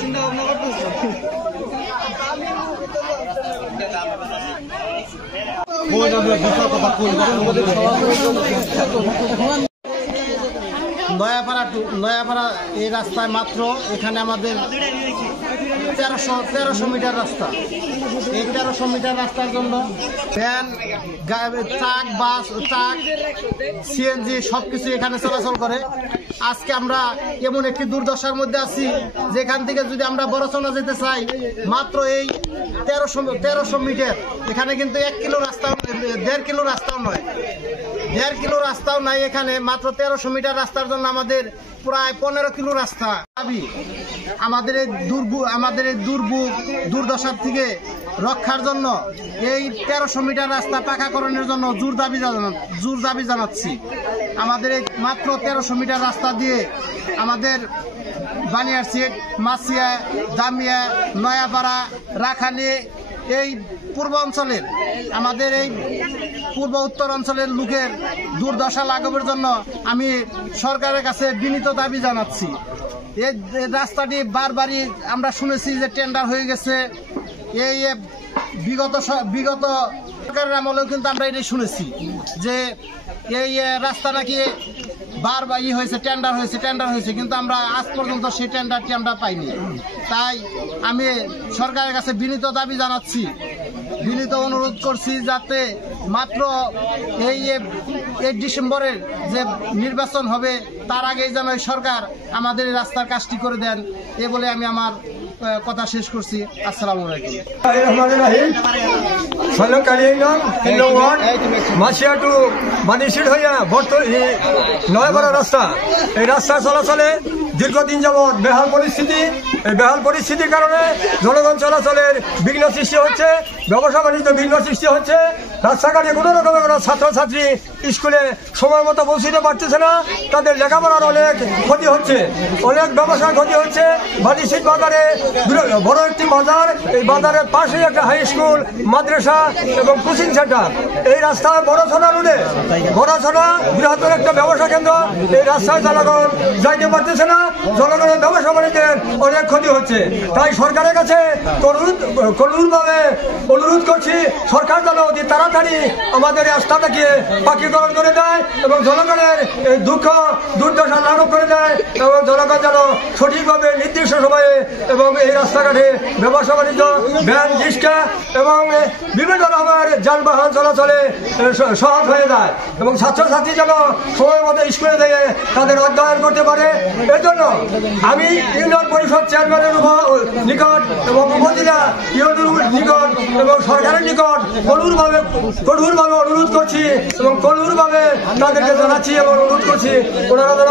চিন্তা ভাবনা করতেছে। নয়াপাড়া এই রাস্তায় মাত্র এখানে আমাদের 1300 মিটার রাস্তা। এই 1300 মিটার রাস্তার জন্য ভ্যান, ট্রাক, বাস, ট্রাক, সিএনজি সবকিছু এখানে চলাচল করে। আজকে আমরা এমন একটি দুর্দশার মধ্যে আছি যেখান থেকে যদি আমরা বড়চনা যেতে চাই মাত্র এই 1300 মিটার, এখানে কিন্তু 1 কিলো রাস্তা, 1.5 কিলো রাস্তাও নয়, 1.5 কিলো রাস্তাও নাই। এখানে মাত্র 1300 মিটার রাস্তার জন্য আমাদের প্রায় 15 কিলো রাস্তা দাবি। আমাদের এই দুর্ভোগ দুর্দশার থেকে রক্ষার জন্য এই 1300 মিটার রাস্তা পাকাকরণের জন্য জোর দাবি জানাচ্ছি। আমাদের এই মাত্র 1300 মিটার রাস্তা দিয়ে আমাদের বানিয়ারসিট, মাছিয়া, দামিয়া, নয়াপাড়া, রাখালি এই পূর্ব অঞ্চলের, আমাদের এই পূর্ব উত্তর অঞ্চলের লোকের দুর্দশা লাঘবের জন্য আমি সরকারের কাছে বিনীত দাবি জানাচ্ছি। এই রাস্তাটি বারবারই আমরা শুনেছি যে টেন্ডার হয়ে গেছে। এই বিগত সরকারের আমলেও কিন্তু আমরা এটাই শুনেছি যে এই রাস্তা নাকি বারবার টেন্ডার হয়েছে, কিন্তু আমরা আজ পর্যন্ত সেই টেন্ডারটি আমরা পাইনি। তাই আমি সরকারের কাছে বিনীত দাবি জানাচ্ছি, বিনীত অনুরোধ করছি যাতে মাত্র এই ডিসেম্বরের যে নির্বাচন হবে তার আগেই যেন সরকার আমাদের এই রাস্তার কাজটি করে দেন, এ বলে আমি আমার কথা শেষ করছি। আসসালামু আলাইকুম। মাছিয়া টু বানিয়ারসিট হইয়া নয়াপাড়া রাস্তা, এই রাস্তা চলাচলে দীর্ঘদিন যাবৎ বেহাল পরিস্থিতি। এই বেহাল পরিস্থিতির কারণে জনগণ চলাচলের বিঘ্ন সৃষ্টি হচ্ছে, ব্যবসা বাণিজ্য বিঘ্ন সৃষ্টি হচ্ছে। রাস্তাঘাটে কোনো রকমের কোনো ছাত্রছাত্রী স্কুলে সময় মতো পৌঁছতে পারতেছে না, তাদের লেখাপড়ার অনেক ক্ষতি হচ্ছে, অনেক ব্যবসার ক্ষতি হচ্ছে। বানিয়ারসিট বাজারে বড় একটি বাজার, এই বাজারের পাশেই একটা হাই স্কুল, মাদ্রাসা এবং কোচিং সেন্টার। এই রাস্তায় বড়ছড়া রোডে বৃহত্তর একটা ব্যবসা কেন্দ্র, এই রাস্তায় জনগণ যাইতে পারতেছে না, জনগণের ব্যবসা বাণিজ্যের অনেক ক্ষতি হচ্ছে। তাই সরকারের কাছে করুণভাবে অনুরোধ করছি, সরকার যেন অতি তাড়াতাড়ি আমাদের রাস্তাটাকে পাকিকরণ করে দেয় এবং জনগণের এই দুঃখ দুর্দশা লাঘব করে দেয়, এবং জনগণ যেন সঠিকভাবে নির্দিষ্ট সময়ে এবং এই রাস্তাঘাটে ব্যবসা বাণিজ্য, ভ্যান, রিক্সা এবং বিভিন্ন রকমের যানবাহন চলাচলে সহজ হয়ে যায়, এবং ছাত্রছাত্রী যেন সময় মতো স্কুলে থেকে তাদের অধ্যয়ন করতে পারে। এর জন্য আমি ইউনিয়ন পরিষদ চেয়ারম্যানের নিকট এবং উপজেলা ইউনিয়নের নিকট এবং সরকারের নিকট কঠোরভাবে অনুরোধ করছি এবং কঠোরভাবে তাদেরকে জানাচ্ছি এবং অনুরোধ করছি, ওনারা যেন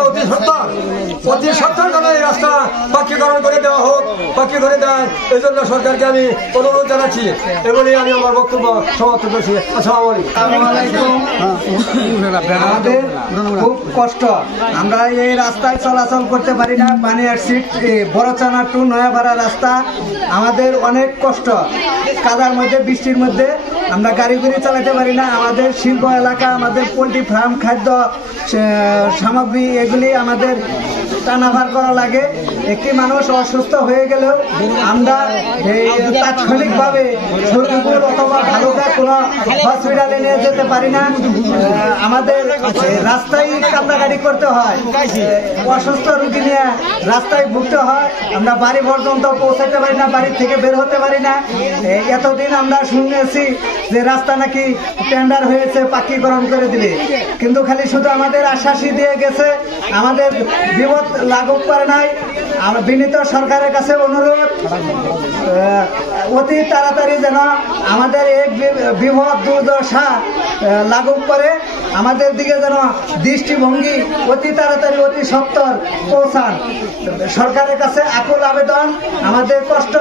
অতি সত্তর যেন এই রাস্তা পাকিকরণ করে দেওয়া হোক, পাকি করে দেয়। এই জন্য সরকারকে আমি অনুরোধ জানাচ্ছি, এগুলি আমি আমার বক্তব্য সমাপ্ত করছি। আসসালামু আলাইকুম। আমাদের খুব কষ্ট, আমরা এই রাস্তায় চলাচল করতে পারি না। বানিয়ারসিট বড়চানা টু নয়াপাড়া রাস্তা আমাদের অনেক কষ্ট, কাদার মধ্যে, বৃষ্টির মধ্যে আমরা গাড়ি চালাতে পারি না। আমাদের শিল্প এলাকা, আমাদের পোলট্রি ফার্ম, খাদ্য সামগ্রী এগুলি আমাদের টানাভার করা লাগে। একটি মানুষ অসুস্থ হয়ে গেলেও আমরা তাৎক্ষণিকভাবে সর্দিপুর অথবা ভালুকা কোনো হসপিটালে নিয়ে যেতে পারি না। আমাদের রাস্তায় কান্নাকাটি করতে হয়, অসুস্থ রুগী নিয়ে রাস্তায় ভুগতে হয়। আমরা বাড়ি পর্যন্ত পৌঁছাতে পারি না, বাড়ি থেকে বের হতে পারি না। এতদিন আমরা শুনেছি যে রাস্তা নাকি টেন্ডার হয়েছে, পাকিকরণ করে দিলে, কিন্তু খালি শুধু আমাদের আশ্বাসই দিয়ে গেছে, আমাদের বিপদ লাঘব করে নাই। আমরা বিনীত সরকারের কাছে অনুরোধ, অতি তাড়াতাড়ি যেন আমাদের এই বিপদ দুর্দশা লাঘব করে, আমাদের দিকে যেন দৃষ্টিভঙ্গি অতি তাড়াতাড়ি অতি সত্বর পৌঁছান। সরকারের কাছে আকুল আবেদন, আমাদের কষ্ট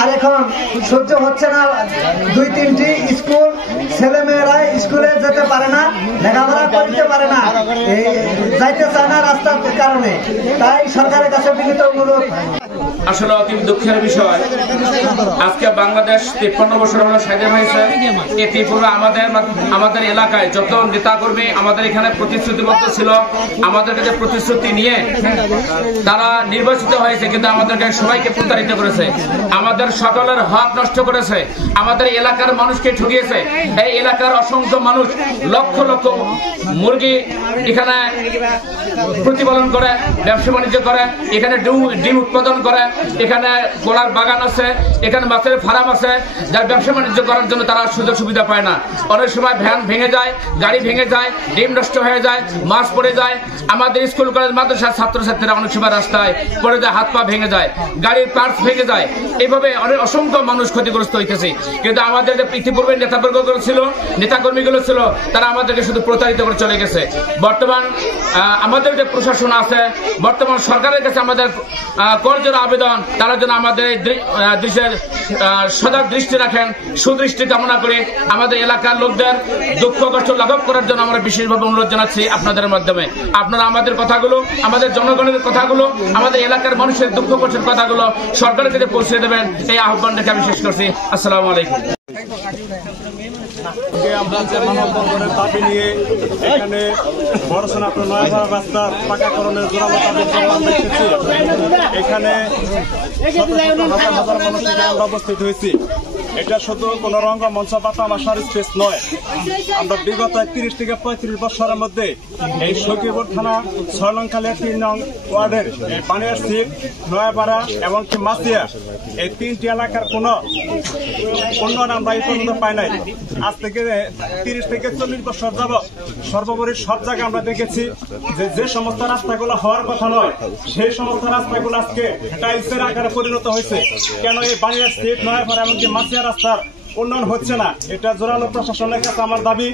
আর এখন সহ্য হচ্ছে না। 2-3টি স্কুল, ছেলেমেয়েরা স্কুলে যেতে পারে না, লেখাপড়া করতে পারে না, যাইতে চায় না রাস্তার কারণে। তাই সরকারের কাছে বিনীত অনুরোধ। আসলে অতি দুঃখের বিষয়। আজকে বাংলাদেশ 53 বছর হলো স্বাধীন হয়েছে। এতে পুরো আমাদের এলাকায় যত নেতা কর্মী আমাদের এখানে প্রতিশ্রুতিবদ্ধ ছিল, আমাদের কাছে প্রতিশ্রুতি নিয়ে তারা নির্বাচিত হয়েছে, কিন্তু আমাদেরকে সবাইকে প্রতারিত করেছে, আমাদের সকলের হক নষ্ট করেছে, আমাদের এলাকার মানুষকে ঠকিয়েছে। এই এলাকার অসংখ্য মানুষ লক্ষ লক্ষ মুরগি এখানে প্রতিপালন করে, ব্যবসা বাণিজ্য করে, এখানে ডিম উৎপাদন করে, এখানে কলার বাগান আছে, এখানে মাছের ফার্ম আছে, যার ব্যবসা বাণিজ্য করার জন্য তারা সুযোগ সুবিধা পায় না। অনেক সময় ভ্যান ভেঙে যায়, গাড়ি ভেঙে যায়, ডিম নষ্ট হয়ে যায়, মাছ পড়ে যায়। আমাদের স্কুল কলেজ মাদ্রাসার ছাত্রছাত্রীরা অনেক সময় রাস্তায় পড়ে যায়, হাত পা ভেঙে যায়, গাড়ির পার্টস ভেঙে যায়। এইভাবে অনেক অসংখ্য মানুষ ক্ষতিগ্রস্ত হইতেছে। কিন্তু আমাদের যে ইতিপূর্বে নেতাবর্গগুলো ছিল, নেতাকর্মীগুলো ছিল, তারা আমাদেরকে শুধু প্রতারিত করে চলে গেছে। বর্তমান আমাদের যে প্রশাসন আছে, বর্তমান সরকারের কাছে আমাদের করজোড়া আবেদন, তারা যেন আমাদের দেশের সজাগ দৃষ্টি রাখেন, সুদৃষ্টি কামনা করে আমাদের এলাকার লোকদের দুঃখ কষ্ট লাঘব করার জন্য আমরা বিশেষভাবে অনুরোধ জানাচ্ছি আপনাদের মাধ্যমে। আপনারা আমাদের কথাগুলো, আমাদের জনগণের কথাগুলো, আমাদের এলাকার মানুষের দুঃখ কষ্টের কথাগুলো সরকারের কাছে পৌঁছে দেবেন, এই আহ্বান রেখে আমি শেষ করছি। আসসালামু আলাইকুম। আমরা মানববন্ধনের দাবি নিয়ে এখানে বড়সোনাপুর নয়াপাড়া রাস্তার পাকাকরণের জোরালো দাবি আমরা এসেছি। এখানে হাজার হাজার মানুষ আমরা উপস্থিত হয়েছি। এটা শুধু কোন রঙ্গমঞ্চ বা তামাশার স্পেস নয়। আমরা বিগত 30 থেকে 35 বছরের মধ্যে এই সখীপুর থানা 6 নং খালিয়া 3 নং ওয়ার্ডের এই বানিয়ারশিপ, নয়াপাড়া এমনকি মাসিয়া, এই 3টি এলাকার কোন উন্নয়ন আমরা এই পর্যন্ত পাই নাই। আজ থেকে 30 থেকে 40 বছর যাবৎ সর্বোপরি সব জায়গায় আমরা দেখেছি যে সমস্ত রাস্তাগুলো হওয়ার কথা নয়, সেই সমস্ত রাস্তাগুলো আজকে টাইলসের আকারে পরিণত হয়েছে। কেন এই বানিয়ারশিপ, নয়াপাড়া এমনকি মাসিয়া রাস্তার উন্নয়ন হচ্ছে না? এটা জোরালো প্রশাসনের কাছে আমার দাবি।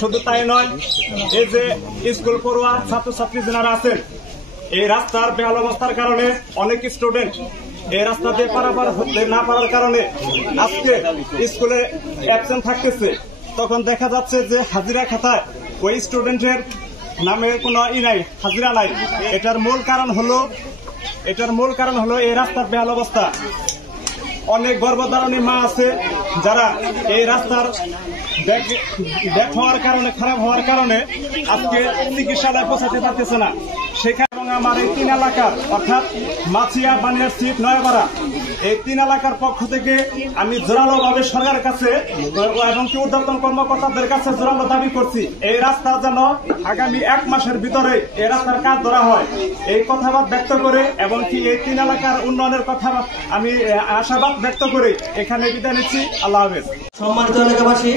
শুধু তাই নয়, এই যে স্কুল পড়ুয়া ছাত্রছাত্রী যারা আছেন, এই রাস্তার বেহাল অবস্থার কারণে অনেক স্টুডেন্ট এই রাস্তা দিয়ে পারাপার হতে না পারার কারণে আজকে স্কুলে অ্যাবসেন্ট থাকতেছে। তখন দেখা যাচ্ছে যে হাজিরা খাতায় ওই স্টুডেন্টের নামে কোনো নাই, হাজিরা নাই। এটার মূল কারণ হলো এই রাস্তার বেহাল অবস্থা। অনেক গর্ভধারণী মা আছে যারা এই রাস্তার ব্যাক হওয়ার কারণে, খারাপ হওয়ার কারণে আজকে চিকিৎসালয়ে পৌঁছাতে পারতেছে না। সেখানে আমার এই 3 এলাকার অর্থাৎ মাছিয়া, বানিয়ারশিপ, নয়াপাড়া, এই 3 এলাকার পক্ষ থেকে আমি জোরালোভাবে সরকারের কাছে এবং কি ঊর্ধ্বতন কর্মকর্তাদের কাছে জোরালো দাবি করছি, এই রাস্তা যেন আগামী 1 মাসের ভিতরে এই রাস্তার কাজ ধরা হয়। এই কথাবাদ ব্যক্ত করে এবং কি এই 3 এলাকার উন্নয়নের কথা আমি আশাবাদ ব্যক্ত করে এখানে বিদায় নিচ্ছি। আল্লাহ হাফেজ। সম্মানিত এলাকাবাসী,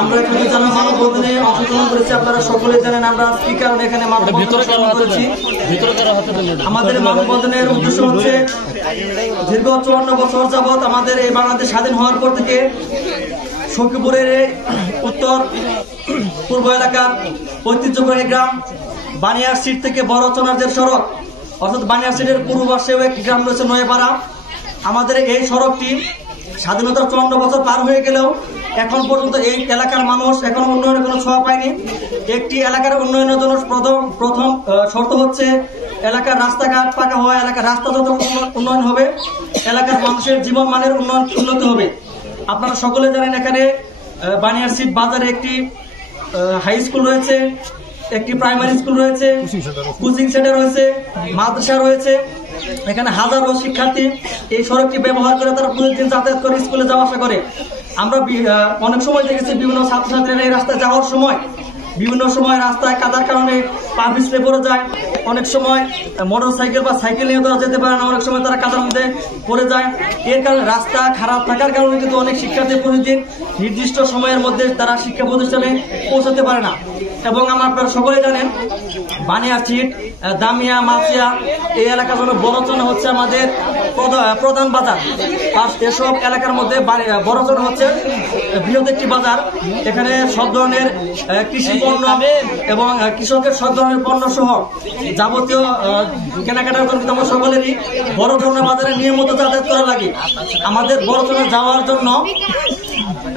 আমরা এখানে যারা মানববন্ধনে অংশগ্রহণ করেছি, আপনারা সকলে জানেন আমরা কি কারণে এখানে মানববন্ধন করেছি। আমাদের মানববন্ধনের উদ্দেশ্য হচ্ছে দীর্ঘ 54 বছর যাবৎ আমাদের এই বাংলাদেশ স্বাধীন হওয়ার পর থেকে সখীপুরের উত্তর পূর্ব এলাকার ঐতিহ্যবাহী গ্রাম বানিয়ারশিট থেকে বড়চনার যে সড়ক, অর্থাৎ বানিয়ারশিটের পূর্ব পাশেও একটি গ্রাম রয়েছে নয়াপাড়া। আমাদের এই সড়কটি স্বাধীনতার 54 বছর পার হয়ে গেলেও এখন পর্যন্ত এই এলাকার মানুষ এখন উন্নয়নের কোনো ছোঁয়া পায়নি। একটি এলাকার উন্নয়নের জন্য প্রথম শর্ত হচ্ছে এলাকার রাস্তাঘাট পাকা হওয়া, এলাকার রাস্তা যত উন্নয়ন হবে এলাকার মানুষের জীবন মানের উন্নতি হবে। আপনারা সকলে জানেন এখানে বানিয়ারশিট বাজারে একটি হাই স্কুল রয়েছে, একটি প্রাইমারি স্কুল রয়েছে, কোচিং সেন্টার রয়েছে, মাদ্রাসা রয়েছে। এখানে হাজারো শিক্ষার্থী এই সড়কটি ব্যবহার করে তারা প্রতিদিন যাতায়াত করে স্কুলে যাওয়া আসা করে। আমরা অনেক সময় দেখেছি বিভিন্ন ছাত্রছাত্রীরা এই রাস্তায় যাওয়ার সময় বিভিন্ন সময় রাস্তায় কাদার কারণে পা পিছলে পড়ে যায়, অনেক সময় মোটর সাইকেল বা সাইকেল নিয়ে তারা যেতে পারে না, অনেক সময় তারা কাদার মধ্যে পড়ে যায়। এর কারণে রাস্তা খারাপ থাকার কারণে কিন্তু অনেক শিক্ষার্থী প্রতিদিন নির্দিষ্ট সময়ের মধ্যে তারা শিক্ষা প্রতিষ্ঠানে পৌঁছাতে পারে না। এবং আপনারা সকলে জানেন বানিয়ারশিট, দামিয়া, মাছিয়া এই এলাকার জন্য বড়চনা হচ্ছে আমাদের প্রধান বাজার। এসব এলাকার মধ্যে বড়চনা হচ্ছে বৃহৎ একটি বাজার। এখানে সব ধরনের কৃষি পণ্য এবং কৃষকের সব ধরনের পণ্য সহ যাবতীয় কেনাকাটার জন্য আমরা সকলেরই বড় ধরনের বাজারে নিয়মিত যাতায়াত করা লাগে। আমাদের বড়চনা যাওয়ার জন্য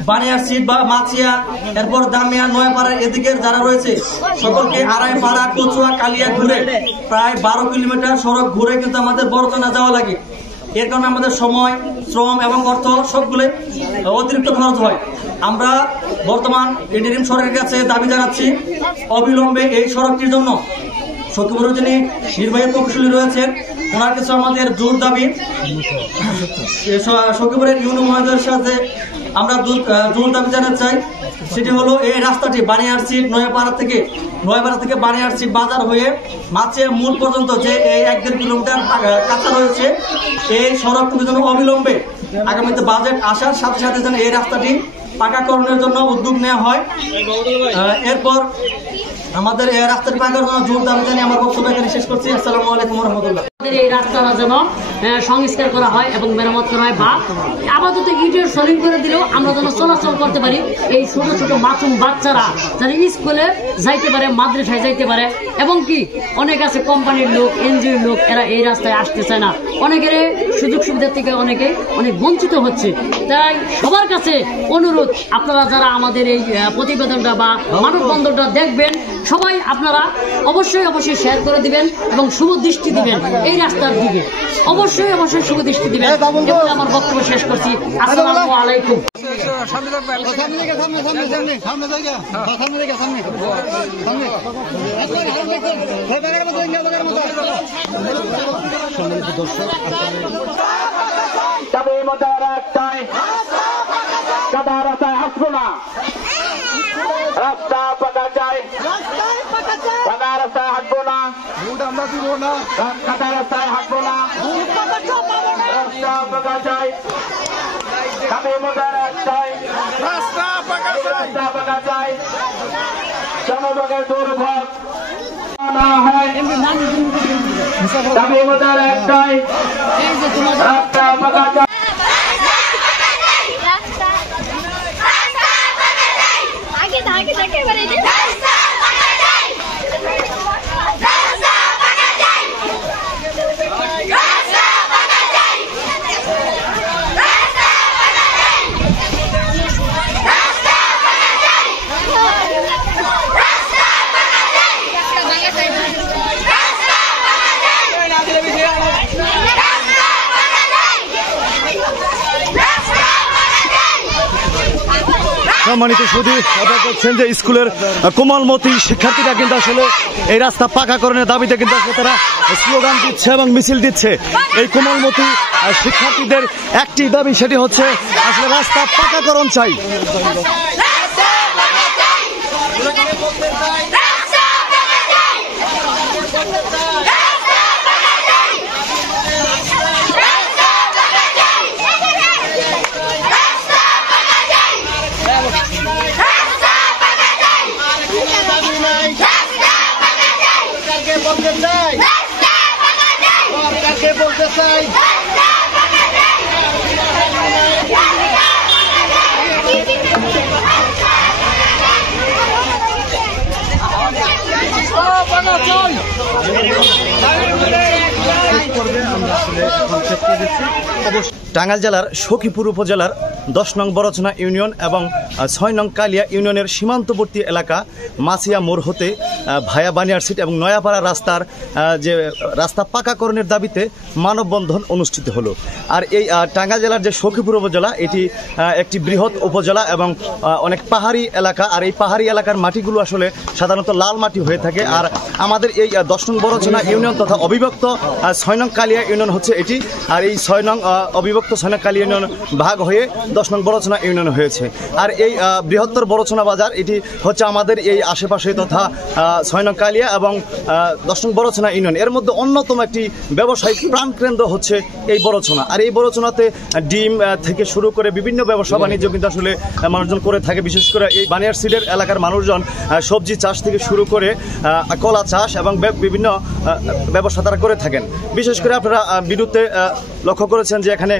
বানিয়ারশিট বা মাছিয়া, এরপর দামিয়া, নয়াপাড়া এদিকের যারা রয়েছে রয়েছে সকলকে আড়াইপাড়া, কচুয়া, কালিয়া ঘুরে প্রায় 12 কিলোমিটার সড়ক ঘুরে কিন্তু আমাদের বড়চনা যাওয়া লাগে। এর কারণে আমাদের সময়, শ্রম এবং অর্থ সবগুলো অতিরিক্ত খরচ হয়। আমরা বর্তমান ইন্টারিম সরকারের কাছে দাবি জানাচ্ছি অবিলম্বে এই সড়কটির জন্য সখীপুরের যিনি নির্বাহী প্রকৌশলী রয়েছেন ওনার কিছু আমাদের জোর দাবি। সখীপুরের ইউনো মহোদয়ের সাথে আমরা জোর দাবি জানাতে চাই, সেটি হলো এই রাস্তাটি বানিয়ারসিট নয়াপাড়া থেকে বানিয়ারসিট বাজার হয়ে মাছের মূল পর্যন্ত যে এই 1-1.5 কিলোমিটার কাঁচা রয়েছে এই সড়কটুকু যেন অবিলম্বে আগামীতে বাজেট আসার সাথে সাথে যেন এই রাস্তাটি পাকাকরণের জন্য উদ্যোগ নেওয়া হয়। এরপর আমাদের এই রাস্তাটি পাকার জন্য জোর দাবি জানিয়ে আমার বক্তব্য এখানে শেষ করছি। আসসালামু আলাইকুম ওয়া রাহমাতুল্লাহ। এই রাস্তাটা যেন সংস্কার করা হয় এবং মেরামত করা হয়, বা আপাতত ইটের সলিং করে দিলেও আমরা যেন চলাচল করতে পারি। এই ছোট ছোট মাসুম বাচ্চারা যারা স্কুলে যাইতে পারে, মাদ্রাসায় যাইতে পারে, এবং কি অনেক আছে কোম্পানির লোক, এনজিওর লোক, এরা এই রাস্তায় আসতে চায় না। অনেকের সুযোগ সুবিধা থেকে অনেক বঞ্চিত হচ্ছে। তাই সবার কাছে অনুরোধ, আপনারা যারা আমাদের এই প্রতিবেদনটা বা মানববন্ধনটা দেখবেন, সবাই আপনারা অবশ্যই শেয়ার করে দিবেন এবং শুভ দৃষ্টি দিবেন এই রাস্তার দিকে। অবশ্যই শুভ দৃষ্টি দিবেন। আমার বক্তব্য শেষ করছি। আসসালামু আলাইকুম। রাস্তা পাকা চাই, পাকা রাস্তায় হাঁটবো না, কাদা রাস্তায় হাঁটবো না, রাস্তা পাকা চাই, দাবি মোদের একটাই, রাস্তা পাকা চাই, জনগণের দুর্ভোগ না হয়, দাবি মোদের একটাই, রাস্তা পাকা চাই। সম্মানিত সুধী, আপনারা দেখছেন যে স্কুলের কোমলমতি শিক্ষার্থীরা কিন্তু আসলে এই রাস্তা পাকাকরণের দাবিতে কিন্তু আসলে তারা স্লোগান দিচ্ছে এবং মিছিল দিচ্ছে। এই কোমলমতি শিক্ষার্থীদের একটি দাবি, সেটি হচ্ছে আসলে রাস্তা পাকাকরণ চাই। টাঙ্গাইল জেলার সখীপুর উপজেলার 10 নং বড়চনা ইউনিয়ন এবং 6 নং কালিয়া ইউনিয়নের সীমান্তবর্তী এলাকা মাছিয়া মোড় হতে ভায়া বানিয়ারসিট এবং নয়াপাড়া রাস্তার যে রাস্তা পাকাকরণের দাবিতে মানববন্ধন অনুষ্ঠিত হলো। আর এই টাঙ্গাইল জেলার যে সখীপুর উপজেলা, এটি একটি বৃহৎ উপজেলা এবং অনেক পাহাড়ি এলাকা। আর এই পাহাড়ি এলাকার মাটিগুলো আসলে সাধারণত লাল মাটি হয়ে থাকে। আর আমাদের এই 10 নং বড়চনা ইউনিয়ন তথা অবিভক্ত 6 নং কালিয়া ইউনিয়ন হচ্ছে এটি। আর এই 6 নং অবিভক্ত 6 নং কালিয়া ইউনিয়ন ভাগ হয়ে 10 নং বড়চনা ইউনিয়ন হয়েছে। আর এই বৃহত্তর বড়চনা বাজার এটি হচ্ছে আমাদের এই আশেপাশে তথা 6 নং কালিয়া এবং 10 নং বড়চনা ইউনিয়ন, এর মধ্যে অন্যতম একটি ব্যবসায়িক প্রাণকেন্দ্র হচ্ছে এই বড়চনা। আর এই বড়চনাতে ডিম থেকে শুরু করে বিভিন্ন ব্যবসা বাণিজ্য কিন্তু আসলে মানুষজন করে থাকে। বিশেষ করে এই বানিয়ারসিটের এলাকার মানুষজন সবজি চাষ থেকে শুরু করে কলা চাষ এবং বিভিন্ন ব্যবসা তারা করে থাকেন। বিশেষ করে আপনারা বিদ্যুতে লক্ষ্য করেছেন যে এখানে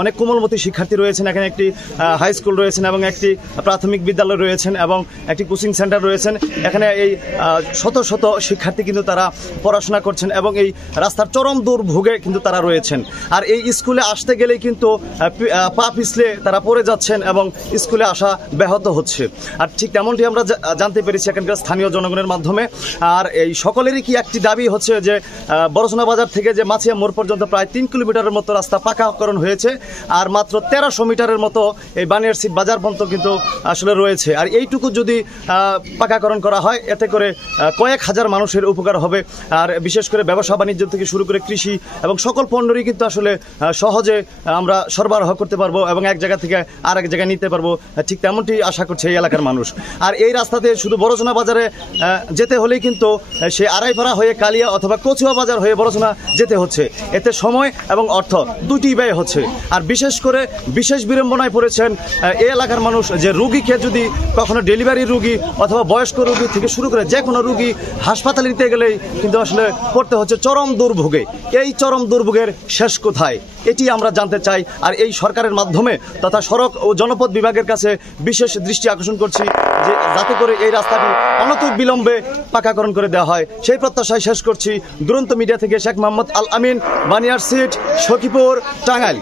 অনেক কোমলমতি শিক্ষার্থী রয়েছেন, এখানে একটি হাই স্কুল রয়েছেন এবং একটি প্রাথমিক বিদ্যালয় রয়েছেন এবং একটি কোচিং সেন্টার রয়েছেন। এখানে এই শত শত শিক্ষার্থী কিন্তু তারা পড়াশোনা করছেন এবং এই রাস্তার চরম দুর্ভোগে কিন্তু তারা রয়েছেন। আর এই স্কুলে আসতে গেলেই কিন্তু পা পিছলে তারা পড়ে যাচ্ছেন এবং স্কুলে আসা ব্যাহত হচ্ছে। আর ঠিক তেমনটি আমরা জানতে পেরেছি এখানকার স্থানীয় জনগণের মাধ্যমে। আর এই সকলেরই কি একটি দাবি হচ্ছে যে বড়চনা বাজার থেকে যে মাছিয়া মোড় পর্যন্ত প্রায় 3 কিলোমিটারের মতো রাস্তা পাকাকরণ হয়েছে, আর মাত্র 1300 মিটারের মতো এই বানিয়ারসিট বাজার পর্যন্ত কিন্তু আসলে রয়েছে। আর এইটুকু যদি পাকাকরণ করা হয়, এতে করে কয়েক হাজার মানুষের উপকার হবে। আর বিশেষ করে ব্যবসা বাণিজ্য থেকে শুরু করে কৃষি এবং সকল পণ্যরই কিন্তু আসলে সহজে আমরা সরবরাহ করতে পারবো এবং এক জায়গা থেকে আরেক জায়গায় নিতে পারবো। ঠিক তেমনটি আশা করছে এই এলাকার মানুষ। আর এই রাস্তাতে শুধু বড়চনা বাজারে যেতে হলেই কিন্তু সে আড়াইপাড়া হয়ে কালিয়া অথবা কচুয়া বাজার হয়ে বড়চনা যেতে হচ্ছে। এতে সময় এবং অর্থ দুটি ব্যয় হচ্ছে। আর বিশেষ করে বিশেষ বিড়ম্বনায় পড়েছেন এই এলাকার মানুষ, যে রুগীকে যদি কখনো ডেলিভারি রুগী অথবা বয়স্ক রুগী থেকে শুরু করে যে কোনো রুগী হাসপাতালে নিতে গেলেই কিন্তু আসলে পড়তে হচ্ছে চরম দুর্ভোগে। এই চরম দুর্ভোগের শেষ কোথায়, এটি আমরা জানতে চাই। আর এই সরকারের মাধ্যমে তথা সড়ক ও জনপথ বিভাগের কাছে বিশেষ দৃষ্টি আকর্ষণ করছি যে যাতে করে এই রাস্তাটি অনতিবিলম্বে পাকাকরণ করে দেওয়া হয়, সেই প্রত্যাশায় শেষ করছি। দুরন্ত মিডিয়া থেকে শেখ মোহাম্মদ আল আমিন, বানিয়ারসিট, সখীপুর, টাঙ্গাইল।